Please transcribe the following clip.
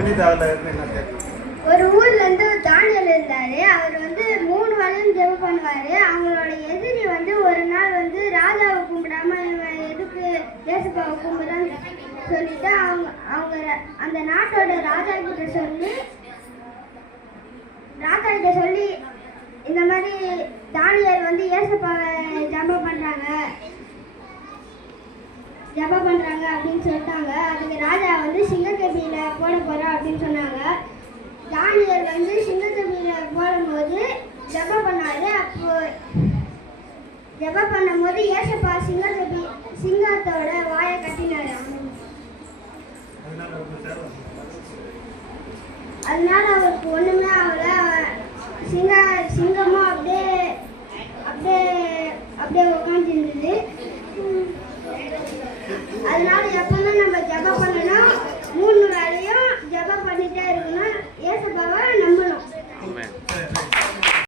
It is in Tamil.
வினிதாவில் என்ன கேட்கணும் ஒரு ஊர்ல இருந்து ஒரு தானியல் இருந்தாரு. அவர் வந்து மூணு வேளையும் ஜெபம் பண்ணுவாரு. அவங்களோட எதிரி வந்து ஒரு நாள் வந்து ராஜாவை கும்பிடாம இவன் எதுக்கு தேசப்பாவை கும்பிடான்னு சொல்லிட்டு அவங்க அவங்க அந்த நாட்டோட ராஜா கிட்ட சொல்லி ராஜா கிட்ட சொல்லி இந்த மாதிரி தானியல் வந்து ஏசப்பாவை ஜெபம் பண்றாங்க. ஜெபம் பண்றாங்க அப்படின்னு சொல்லிட்டாங்க. அதுக்கு ராஜா அப்படின்னு சொன்னாங்க. தானியல் வந்து சிங்கக்கபியில போடும்போது ஜப பண்ணாரு. அப்போ ஜெபம் பண்ணும்போது ஏசப்பா சிங்கக்கபி சிங்கத்தோட வாயை கட்டினாரு. அதனால அவருக்கு ஒண்ணுமே ஆகல. சிங்க சிங்கமும் அப்படியே அப்படியே அப்படியே உட்காந்துருந்தது அதனால எப்பதான் நம்ம ஜப பண்ணணும். மூணு